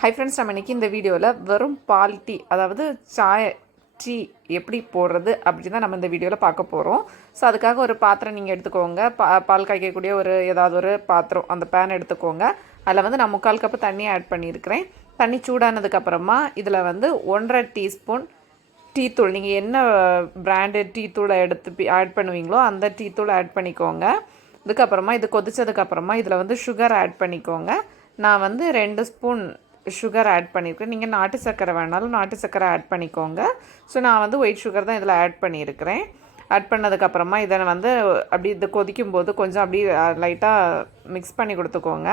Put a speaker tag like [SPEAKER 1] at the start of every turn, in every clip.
[SPEAKER 1] Hi friends நம்ம இன்றைக்கி இந்த வீடியோவில் வெறும் பால் டீ அதாவது சாய டீ எப்படி போடுறது அப்படி தான் நம்ம இந்த வீடியோவில் பார்க்க போகிறோம் ஸோ அதுக்காக ஒரு பாத்திரம் நீங்கள் எடுத்துக்கோங்க. பா பால் காய்க்கக்கூடிய ஒரு ஏதாவது ஒரு பாத்திரம் அந்த பேன் எடுத்துக்கோங்க. அதில் வந்து நான் முக்கால் கப்பு தண்ணி ஆட் பண்ணியிருக்கிறேன். தண்ணி சூடானதுக்கப்புறமா இதில் வந்து ஒன்றரை டீஸ்பூன் டீ தூள் நீங்கள் என்ன பிராண்டு டீ தூளை எடுத்து ஆட் பண்ணுவீங்களோ அந்த டீ தூள் ஆட் பண்ணிக்கோங்க. இதுக்கப்புறமா இது கொதித்ததுக்கப்புறமா இதில் வந்து சுகர் ஆட் பண்ணிக்கோங்க. நான் வந்து ரெண்டு ஸ்பூன் சுகர் ஆட் பண்ணியிருக்கேன் நீங்கள் நாட்டு சர்க்கரை வேணாலும் நாட்டு சர்க்கரை ஆட் பண்ணிக்கோங்க. ஸோ நான் வந்து ஒயிட் சுகர் தான் இதில் ஆட் பண்ணியிருக்கிறேன் ஆட் பண்ணதுக்கப்புறமா இதை வந்து அப்படி இது கொதிக்கும் போது கொஞ்சம் அப்படி லைட்டாக மிக்ஸ் பண்ணி கொடுத்துக்கோங்க.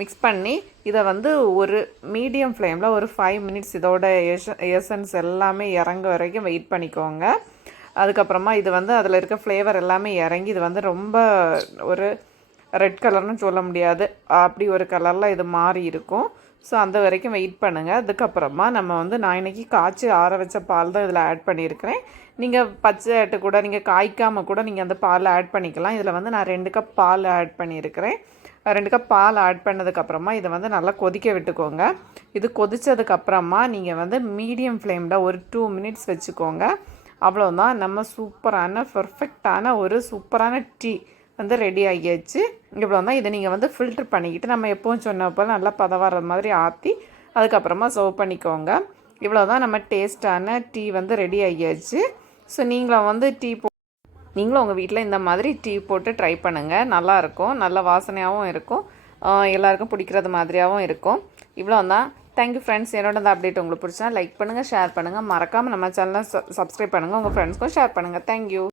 [SPEAKER 1] மிக்ஸ் பண்ணி இதை வந்து ஒரு மீடியம் ஃப்ளேமில் ஒரு ஃபைவ் மினிட்ஸ் இதோட எஸ் எசன்ஸ் எல்லாமே இறங்க வரைக்கும் வெயிட் பண்ணிக்கோங்க. அதுக்கப்புறமா இது வந்து அதில் இருக்க ஃப்ளேவர் எல்லாமே இறங்கி இது வந்து ரொம்ப ஒரு ரெட் கலர்னு சொல்ல முடியாது. அப்படி ஒரு கலரில் இது மாறி இருக்கும். ஸோ அந்த வரைக்கும் வெயிட் பண்ணுங்கள் அதுக்கப்புறமா நம்ம வந்து நான் இன்னைக்கு காய்ச்சி ஆற வச்ச பால் தான் இதில் ஆட் பண்ணியிருக்கிறேன் நீங்கள் பச்சை ஆட்டு கூட நீங்கள் காய்க்காமல் கூட நீங்கள் அந்த பால் ஆட் பண்ணிக்கலாம். இதில் வந்து நான் ரெண்டு கப் பால் ஆட் பண்ணியிருக்கிறேன் ரெண்டு கப் பால் ஆட் பண்ணதுக்கப்புறமா இதை வந்து நல்லா கொதிக்க விட்டுக்கோங்க. இது கொதித்ததுக்கப்புறமா நீங்கள் வந்து மீடியம் ஃப்ளேமில் ஒரு டூ மினிட்ஸ் வச்சுக்கோங்க. அவ்வளோதான் நம்ம சூப்பரான பர்ஃபெக்டான ஒரு சூப்பரான டீ. வந்து ரெடி ஆகியாச்சு. இவ்வளோ தான் இதை நீங்கள் வந்து ஃபில்ட்ரு பண்ணிக்கிட்டு நம்ம எப்பவும் சொன்ன போல் நல்லா பதவார மாதிரி ஆற்றி அதுக்கப்புறமா சர்வ் பண்ணிக்கோங்க. இவ்வளோ தான் நம்ம டேஸ்ட்டான டீ வந்து ரெடி ஆகியாச்சு. ஸோ நீங்களும் வந்து டீ போ நீங்களும் உங்கள் வீட்டில் இந்த மாதிரி டீ போட்டு ட்ரை பண்ணுங்கள் நல்லாயிருக்கும் நல்ல வாசனையாகவும் இருக்கும். எல்லாருக்கும் பிடிக்கிறது மாதிரியாகவும் இருக்கும். இவ்வளோ தான் தேங்க்யூ ஃப்ரெண்ட்ஸ் என்னோட அந்த அப்டேட் உங்களுக்கு பிடிச்சா லைக் பண்ணுங்கள் ஷேர் பண்ணுங்கள் மறக்காமல் நம்ம சேனலை சப்ஸ்கிரைப் பண்ணுங்கள் உங்கள் ஃப்ரெண்ட்ஸ்க்கும் ஷேர் பண்ணுங்கள் தேங்க்யூ